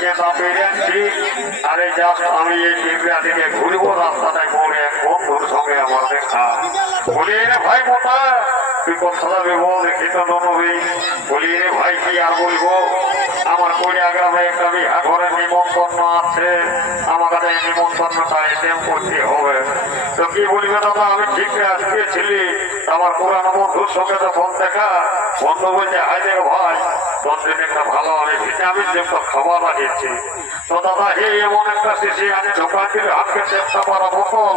যে না পেরেছি আরে জাস্ট আমি এই টিভরা দিকে ঘুরবো রাস্তাটায় মনে এক বন্ধুর সঙ্গে আমার দেখা বলি রে ভাই মোটা তুই কথা দেবো দেখি তো নবী বলি রে ভাই কি আর বলবো আমার কইরা গ্রামে একটা বিহা ঘরের নিমন্ত্রণ আছে আমার কাছে এই নিমন্ত্রণটা অ্যাটেম্প করতে হবে তো কি বলবে দাদা আমি ঠিক আসছিলি আমার পুরানো বন্ধুর সঙ্গে তো ফোন দেখা বন্ধু বলছে হাই দেখ ভাই তোর দিন একটা ভালো আমি ভিটামিন যুক্ত খাবার লাগিয়েছি তো দাদা হে এমন একটা শিশি আনে ঢোকা দিলে হাতকে চেষ্টা করা বোতল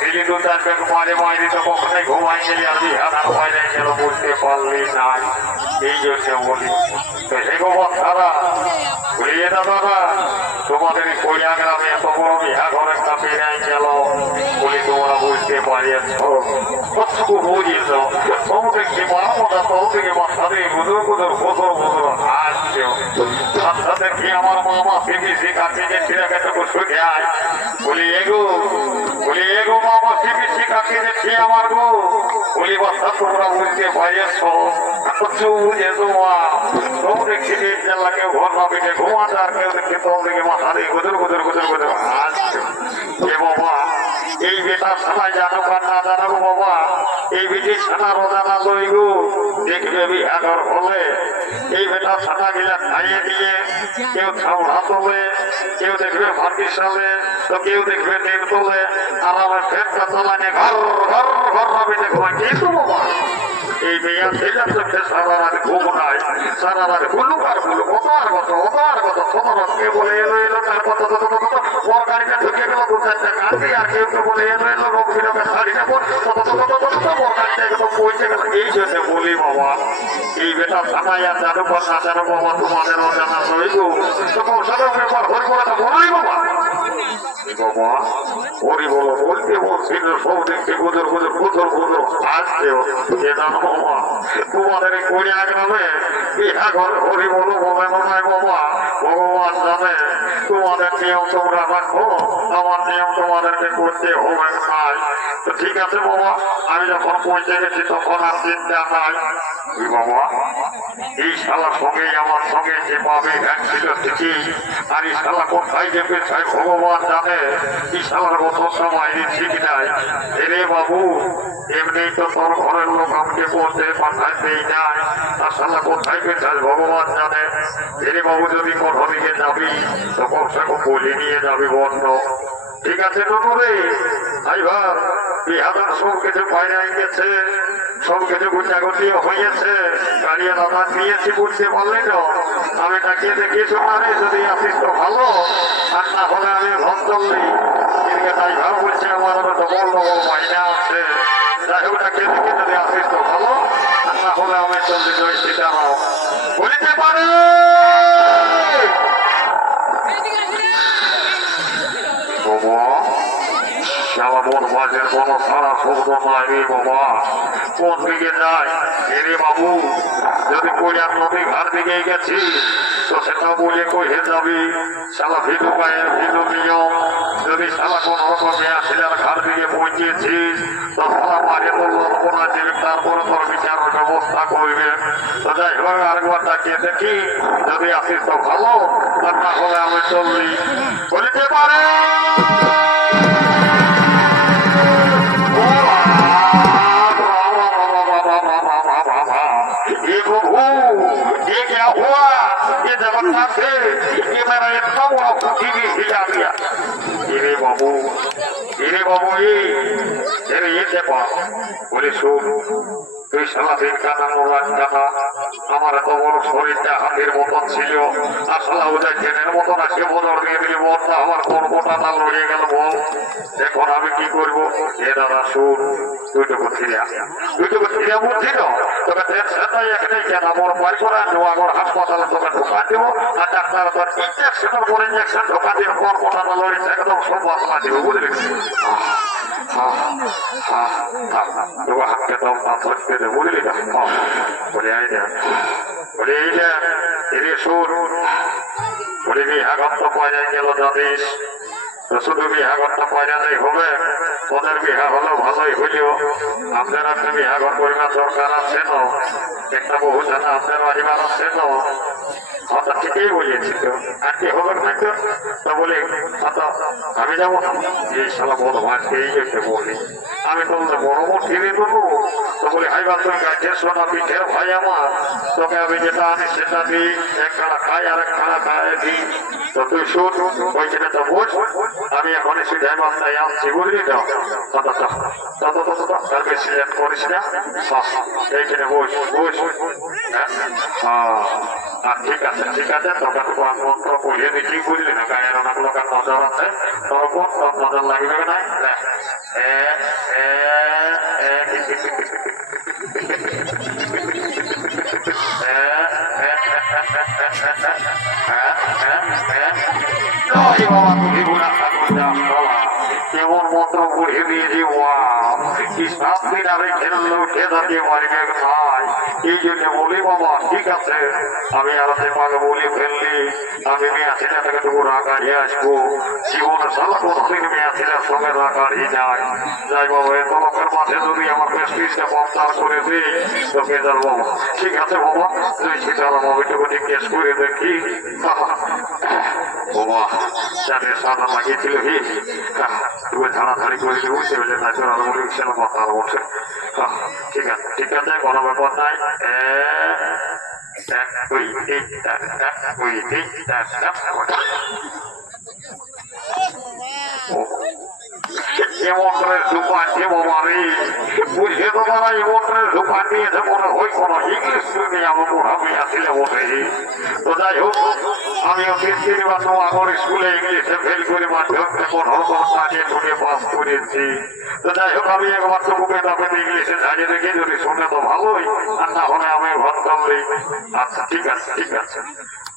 দিলি দু চার ব্যাগ মারে মারি তো কখনোই ঘুমাই গেলি আর বিহার বাইরে গেল বুঝতে পারলি নাই এই জন্য বলি তো হে গোবর সারা ঘুরিয়ে দাদা তোমাদের কইয়া গ্রামে এত বড় বিহা ঘরে একটা বেড়াই গেল বলি তোমরা বুঝতে পারিয়েছ কতটুকু বুঝিয়েছ তোমাদের কি মারা তো থেকে মাথাতে গুদর গুদর গুদর গুদর আসছে সাথে কি আমার মামা সিবিসি কাটিয়ে ছিঁড়াকে শুধু আয় বলি এগো মামা সিবিসি কাটিয়ে ছি আমার গো বলি বাচ্চা তোমরা বুঝতে পারিয়েছ বুঝে তোমা তোমাদের খেতে লাগে ঘর না পেটে ঘুমাতে আর কেউ দেখে তোমাদেরকে মাথাতে গুদর গুদর গুদর গুদর আসছে এ বাবা এই বেটা সবাই জানো আর না জানো বাবা এই বেটি ছানা রোজানা লই গো দেখবে বিহাগর হলে এই বেটা ছানা গিলা খাইয়ে দিয়ে কেউ ছাউড়া তোলে কেউ দেখবে ভাতি সালে তো কেউ দেখবে টেন তোলে আর আমার ফেরটা তোলানে ঘর ঘর ঘর রবি দেখবো কিন্তু বাবা এই মেয়া ছেলে চোখে সারা রাত ঘুম নাই সারা রাত হুলুক আর হুলুক ওটার কথা তোমার কে বলে এলো তার কথা ওর গাড়িটা ঢুকে গেল দু চারটা গাড়ি আর কেউ বলে এলো রোগ বিরোগের শাড়িটা পর ওর গাড়িটা একদম পৌঁছে গেল এই জন্য বলি বাবা এই বেটা সামাই আর জানো বা না জানো বাবা তোমাদেরও জানা রইব তো কৌশলের ব্যাপার হরি বলাটা বলোই বাবা বাবা হরি বলো বলতে বলছিল সব দেখতে গুজর গুজর গুজর গুজর আসছেও এ জানো বাবা তোমাদের কইয়া গ্রামে বিহা ঘর হরি বলো বলে নয় বাবা ভগবান জানে তোমাদের নিয়ম তোমরা রাখো আমার নিয়ম তোমাদেরকে করতে হবে নাই তো ঠিক আছে বাবা আমি যখন পৌঁছে গেছি তখন আর চিন্তা নাই বাবা এই শালা সঙ্গে আমার সঙ্গে যে পাবে এক ছিল ঠিকই আর এই শালা কোথায় যেতে চাই ভগবান জানে এই শালার গতটা মাইনে ঠিক নাই এরে বাবু এমনি তো তোর ঘরের লোক আমাকে বলতে পাঠাইতেই নাই আর শালা কোথায় পেছাস ভগবান জানে এরে বাবু যদি কোনো দিকে যাবি তো কমসে কম বলে নিয়ে যাবি বন্ধ ঠিক আছে রে আইবার বিহাদার সব কিছু বাইরে গেছে সব কিছু গুটাগুটিও হয়েছে গাড়িয়ে দাদা নিয়েছি বুঝতে পারলি তো আমি তাকিয়ে দেখি শোনারে যদি আসিস তো ভালো আর না হলে আমি ঘর চললি কিন্তু তাই ভাব বলছে আমার ডবল ডবল মাইনা আছে যাই হোক তাকিয়ে দেখি যদি আসিস তো ভালো আর না হলে আমি চললি নয় সেটা বলিতে পারে মন মাঝের কোনো সারা শব্দ নাই রে বাবা কোন দিকে যায় এরে বাবু যদি কইয়ার নদী ঘাট দিকে গেছি তো সেটা বলে কইহে যাবি শালা ভিদু গায়ের ভিদু নিয়ম যদি শালা কোন রকমে আসিলার ঘাট দিকে পৌঁছেছিস তো শালা মাঝে তোর লম্বনা দিবি তারপরে তোর বিচারের ব্যবস্থা করবে তো যাই হোক আরেকবার তাকিয়ে দেখি যদি আসিস তো ভালো আর না হলে আমি চললি বলিতে পারে ये क्या हुआ ये जबरदस्त है ये मेरा इतना बड़ा पृथ्वी हिला दिया ये बाबू ये देखो बोले सुन তুই সারা দিন কাটানো রাত কাটা আমার এত বড় শরীরটা হাতের মতন ছিল আর সালা ওদের ট্রেনের মতন আসে বদর দিয়ে দিলি বলতো আমার কোনটা না লড়িয়ে গেল বল এখন আমি কি করবো এ দাদা শুন তুইটুকু ফিরে বলছিল তোকে টেনশনটাই একটাই কেন আমার বাড়ি করে আনবো আমার হাসপাতালে তোকে ঢোকা দেবো আর ডাক্তার তোর ইঞ্জেকশনের পর ইঞ্জেকশন ঢোকা দিয়ে কোনটা না লড়িয়ে একদম সব বাতলা দেবো বুঝলি হাতকে দাও না ধরতে দে বুঝলি না বলে এই যে এরে শুন বলে বিহাগত পয়লা গেল জানিস তো শুধু বিহাগরটা পয়লাতেই হবে ওদের বিহা হলো ভালোই হইলেও আপনার একটা বিহাগর পরিমাণ দরকার আছে না একটা বহু জানা আপনার পরিবার আছে না কথা ঠিকই বলেছি তো আর কি হবে না তো তা বলে আমি যাবো এই শালা বড় মাছকে এই যেতে বলি আমি তো বড় মোট ফিরে দেবো তো বলে হাই বা তুমি গাছের সোনা পিঠের ভাই আমার তোকে আমি যেটা আনি সেটা দিই এক খানা খাই আর এক খানা খাই দিই তো তুই শুন ওইখানে তো বোঝ আমি এখন সিধাই মাথায় আসছি বুঝলি তো তার বেশি লেট করিস না এইখানে বোঝ বোঝ হ্যাঁ ঠিক আছে তোকে তো মন্ত্র পড়িয়ে দিচ্ছি বুঝলি না গায়ের অনেক লোকের নজর আছে তোর উপর তোর নজর লাগবে না কেমন মন্ত্র পড়িয়ে দিয়েছি কি 7 দিন আরে খেললে উঠে দাঁড়িয়ে পারবে নাই এই জন্য বলি বাবা ঠিক আছে আমি আলাদা পাকে বলি ফেললি আমি মেয়া ছেলেটাকে তবু রাগাড়িয়ে আসবো জীবনে সালা কোনদিন মেয়া ছেলের সঙ্গে রাগাড়ি যায় যাই বাবা এত লোকের মাঝে যদি আমার বেশ পিসটা পঞ্চার করে দিই তোকে যার বাবা ঠিক আছে বাবা তুই সেটা বাবিটুকু জিজ্ঞেস করে দেখি বাবা যাদের সাদা লাগিয়েছিল হি তুই ধাড়াধাড়ি করে দিয়ে বুঝতে পেরেছে তাই তোর আলো বলি সেটা কথা বলছে ঠিক আছে কোনো ব্যাপার নাই এমন্ত্রের দোকান যে বাবারে বুঝে তো তারা এমন্ত্রের দোকান নিয়েছে মনে হয় কোনো ইংলিশ তুমি আমার পড়াবে আসলে বসে তো যাই হোক আমিও 3 বার আমার স্কুলে ইংলিশে ফেল করে মাধ্যমে পনেরো কাজে ঢুকে পাস করেছি তো যাই হোক আমি একবার তো বুকে তাকে ইংলিশে ঝাড়িয়ে রেখে যদি শুনে তো ভালোই আর না হলে আমি ঘর করলে আচ্ছা ঠিক আছে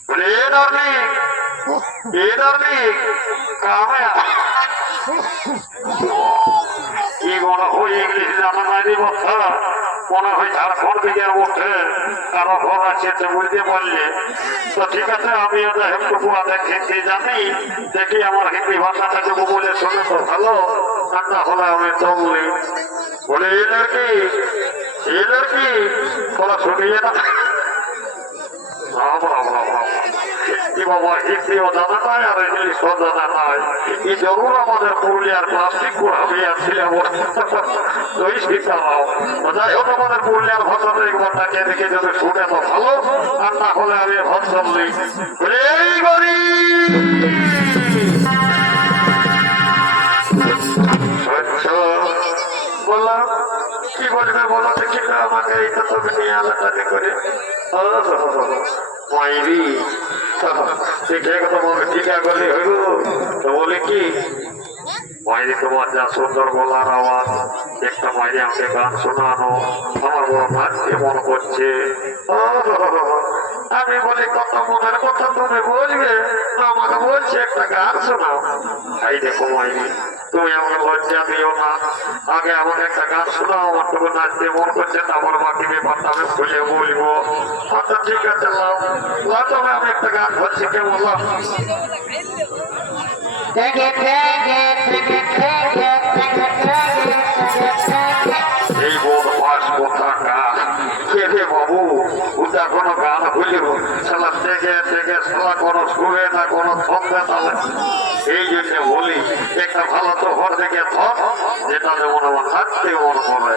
বলে এ ডার্লিং কামে কি মনে হয় ইংলিশ জানা নাই বছর মনে হয় ঝাড়খণ্ড দিকে উঠে কারো ঘর আছে তো বুঝতে পারলে তো ঠিক আছে আমিও যাই হোক টুকু আধেক হিন্দি জানি দেখি আমার হিন্দি ভাষাটা টুকু বলে শুনে তো ভালো আর না হলে আমি চললি বলে এদের কি তোরা শুনিয়ে না বাবা হিন্দিও জানা নাই আর ইংলিশও জানা নাই এই জরুর আমাদের পুরুলিয়ার প্লাস্টিক কুড়াবে ছিলাম ওই শিখাও যাই হোক আমাদের পুরুলিয়ার ভাষাটা একবার তাকে দেখে যদি শুনে তো ভালো আর না হলে আমি ভাবলাম এই গরি বললাম কি বলবে বলো দেখি না আমাকে এইটা তুমি নিয়ে আলাদা করে মাইরি শিখে তোমাকে টিকা করলে হইল তো বলে কি মাইরি তোমার যা সুন্দর গলার আওয়াজ একটা মাইরি আমাকে গান শোনানো আমার বড় ভাগ্যে মন করছে আমি বলি কত মনের কথা তুমি বলবে আমাকে বলছে একটা গান শোনাও এই দেখো মাইরি তুমি আমাকে লজ্জা দিও না আগে আমাকে একটা গান শোনাও আমার তবু নাচতে মন করছে তারপর বাকি ব্যাপারটা আমি খুলে বলবো আচ্ছা ঠিক আছে তবে আমি একটা গান করছি কে বললাম এই বোধ মাস কোথাকা কে রে বাবু ওটা কোনো গান হইল সালা থেকে সালা কোনো সুরে না কোনো ছন্দে তালে এই জন্য বলি একটা ভালো তো ঘর থেকে ধর যেটা যেমন আমার থাকতে মন করে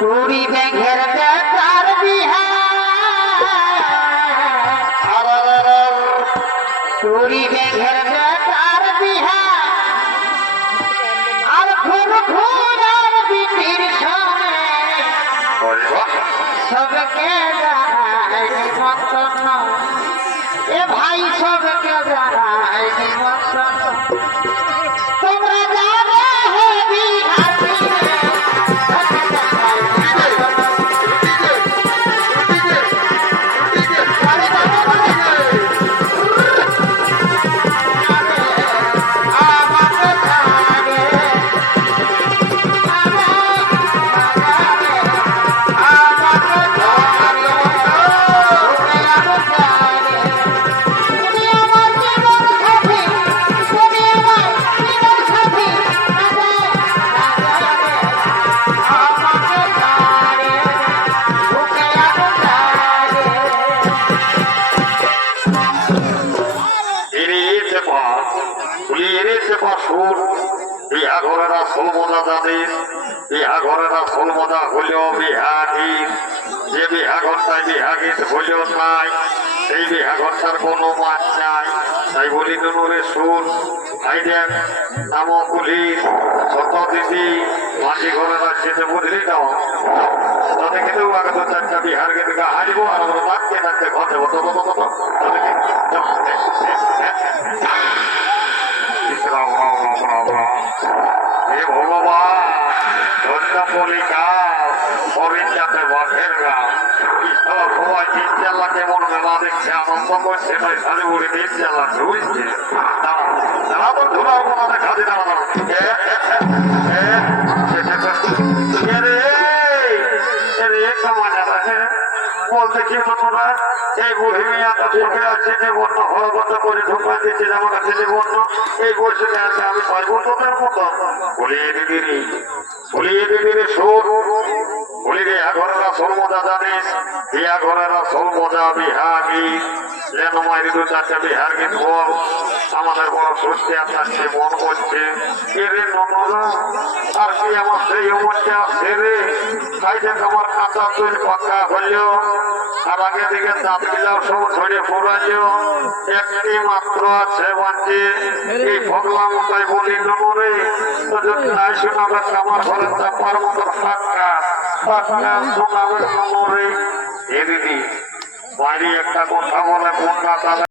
পুরী ব্যাঘের বেতার বিহার পুরী ব্যাঘের বেতার বিহার আর ঘুর ঘুরার বিটির সঙ্গে সবকে জানাই নিমন্ত্রণ এ ভাই সবকে জানাই নিমন্ত্রণ তোমরা যাবে হে বিহার বা সুর বিহা ঘরেরা সোল মজা জানিস বিহা ঘরেরা সোল মজা হলেও বিহা গীত যে বিহা ঘরটায় বিহা গীত হলেও নাই সেই বিহা ঘরটার কোনো মান নাই তাই বলি নুনুরে সুর ভাই দেখ নামক গুলির ছোট দিদি মাঝি ঘরেরা যেতে বুঝলি না তাতে কিন্তু আগে তো চারটা বিহার গেতে হারিব আর আমরা ডাকতে ডাকতে ঘর দেবো হে ভগবান ধন্যপলিকা হরিণ যাতে বাঘের গান সবাই তিন চালা কেমন মেলা দেখছে আনন্দ করছে ভাই সারি বুড়ি তিন চালা ঢুকছে দাঁড়া তো ঢুলাও কোনো দেখা দিন বলতে কি তোমরা এই বুড়ি মেয়াটা ঢুকে আছে যে বন্য হরগত করে ঢুকা দিচ্ছে আমার কাছে যে বন্য এই বসে আছে আমি পারবো তোদের মতো বলিয়ে দিদিরে সুর বলি রে ঘরেরা সোল মজা জানিস বিয়া ঘরেরা সোল মজা বিহাগি যেন মাইরি দু চারটা বিহার গীত বল আমাদের বড় সত্যি আপনার সে মন করছে এরে ননরা আর কি আমার সেই অবস্থা আসছে রে খাইতে তোমার কাঁচা তুল পাকা হইল আর আগে দিকে দাঁত গিলাও সব ছড়ে পড়াইল একটি মাত্র আছে বাঁচে এই ভগলা মতাই বলি ননরে তো যদি নাই শোনাবে আমার ঘরে চাপার মতো ফাঁকা ফাঁকা শোনাবে ননরে এ দিদি বাইরে একটা কথা বলে কোন